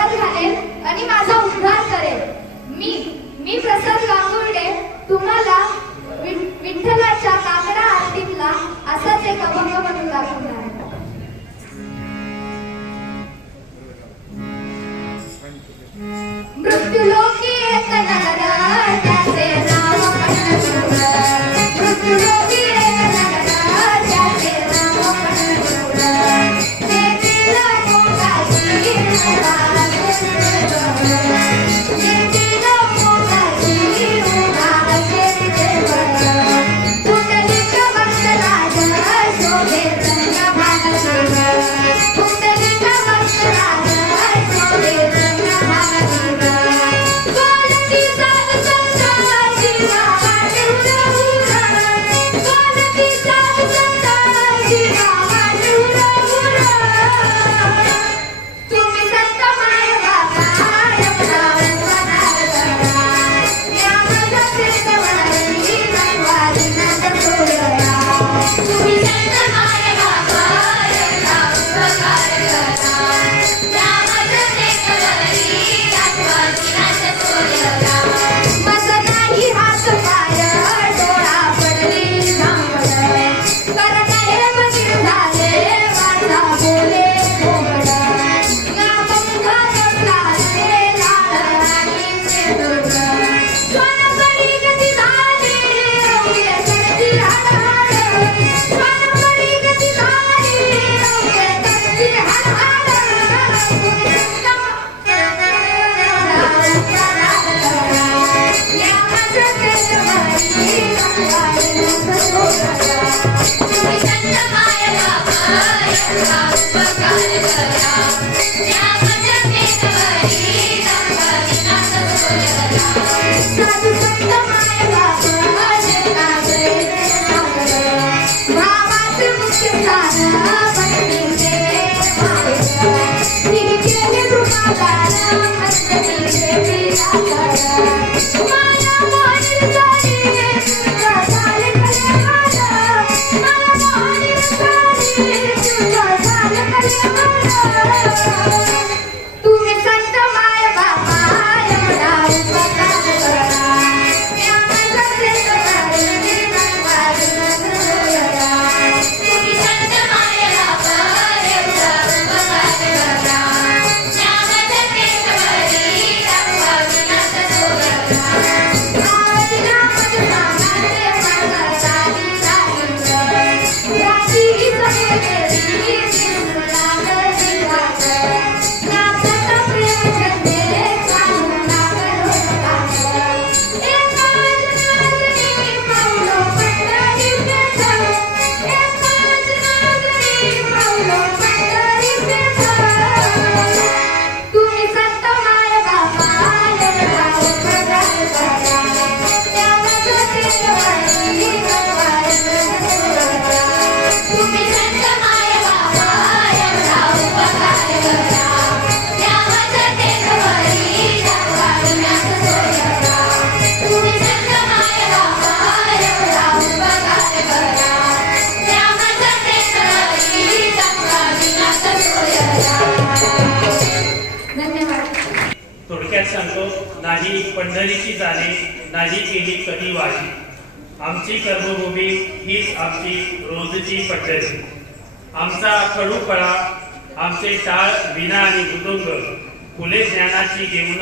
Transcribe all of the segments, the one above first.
डोक्यात घालेल आणि माझा उद्धार करेल. मी मी प्रसाद गांगुर्डे तुम्हाला विठ्ठलाच्या आरतीतला एक अभंग म्हणून दाखवणार मृत्यू लोकी त्याचे नाव पंढरीची जाणे नाही केली कधी वाशी आमची कर्मभूमी हीच आमची रोजची पंढरी आमचा कडूपळा आमचे टाळ विना आणि मृदुंग फुले ज्ञानाची घेऊन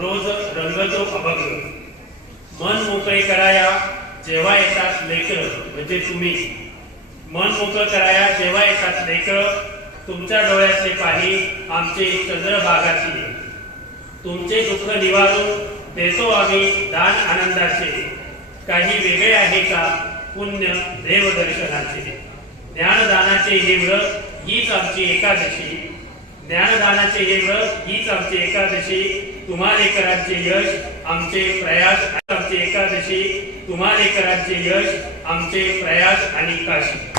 रोज रंगतो अभंग. मन मोकळे कराया जेव्हा येतात लेकर म्हणजे तुम्ही. मन मोकळं कराया जेव्हा येतात लेकर तुमच्या डोळ्यातले पाणी आमचे चंद्रभागाची तुमचे दुःख निवारून देतो आम्ही दान आनंदाचे. काही वेगळे आहे का? पुण्य देवदर्शनाचे ज्ञानदानाचे हे व्रत हीच आमची एकादशी. ज्ञानदानाचे हे व्रत हीच आमची एकादशी. तुम्हालेकरांचे यश आमचे प्रयास आमचे एकादशी. तुम्हालेकरांचे यश आमचे प्रयास आणि काशी.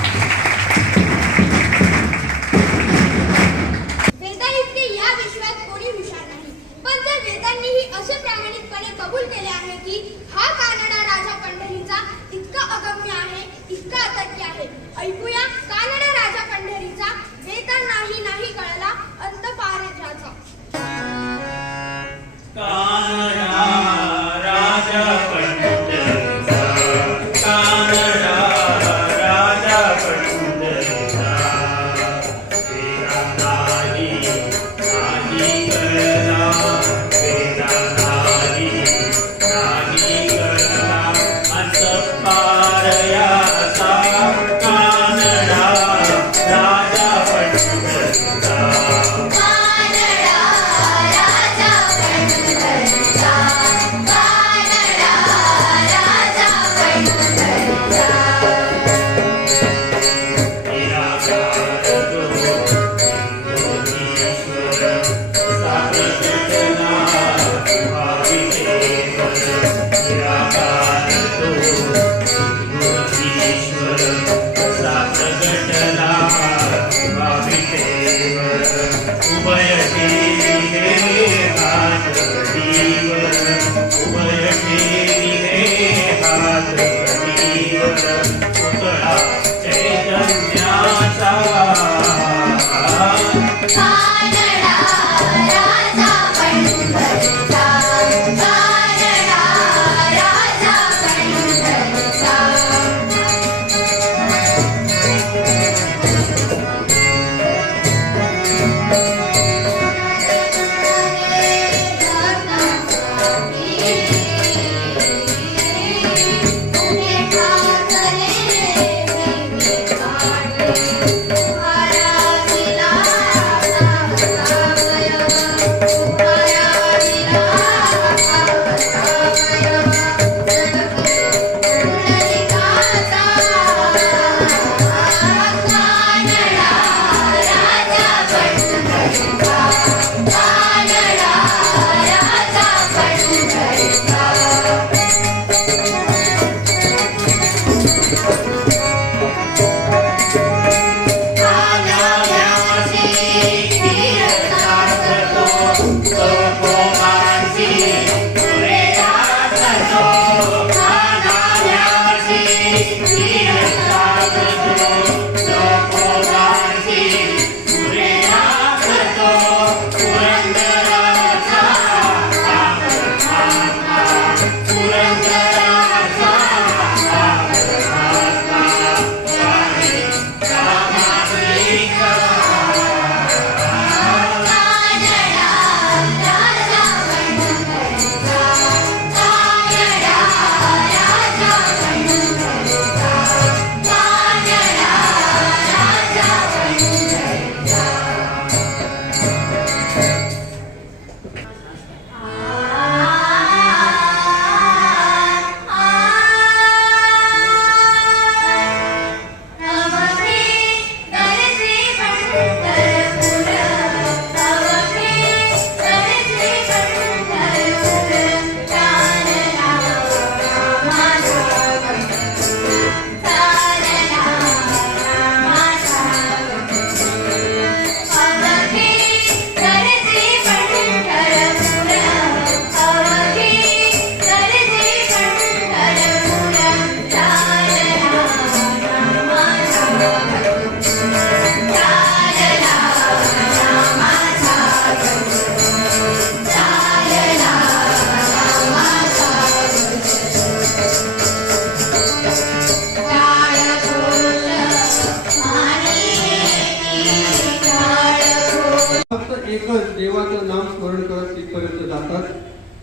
असे प्रामाणिकपणे कबूल केले आहे की हा कानडा राजा पंढरीचा इतका अगम्य आहे इतका अतक्य आहे. ऐकूया कानडा राजा पंढरीचा नाही नाही कळला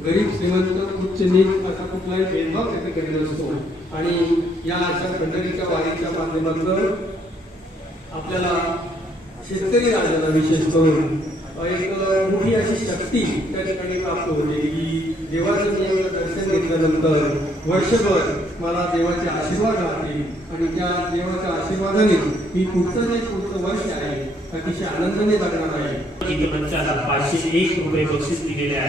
श्रीमंत उच्च नीच असा कुठलाही भेदभाव त्या ठिकाणी नसतो. आणि या अशा पंढरीच्या वारीच्या माध्यमातून आपल्याला शेतकरी राजाला विशेष करून एक मोठी अशी शक्ती त्या ठिकाणी प्राप्त होते की देवाचं नियम दर्शन घेतल्यानंतर वर्षभर मला देवाचे आशीर्वाद राहतील आणि त्या देवाच्या आशीर्वादाने मी पुढचं जे पुढचं वर्ष आहे अतिशय आनंदाने जगणार आहे. पाचशे एक रुपये बक्षीस दिलेले आहे.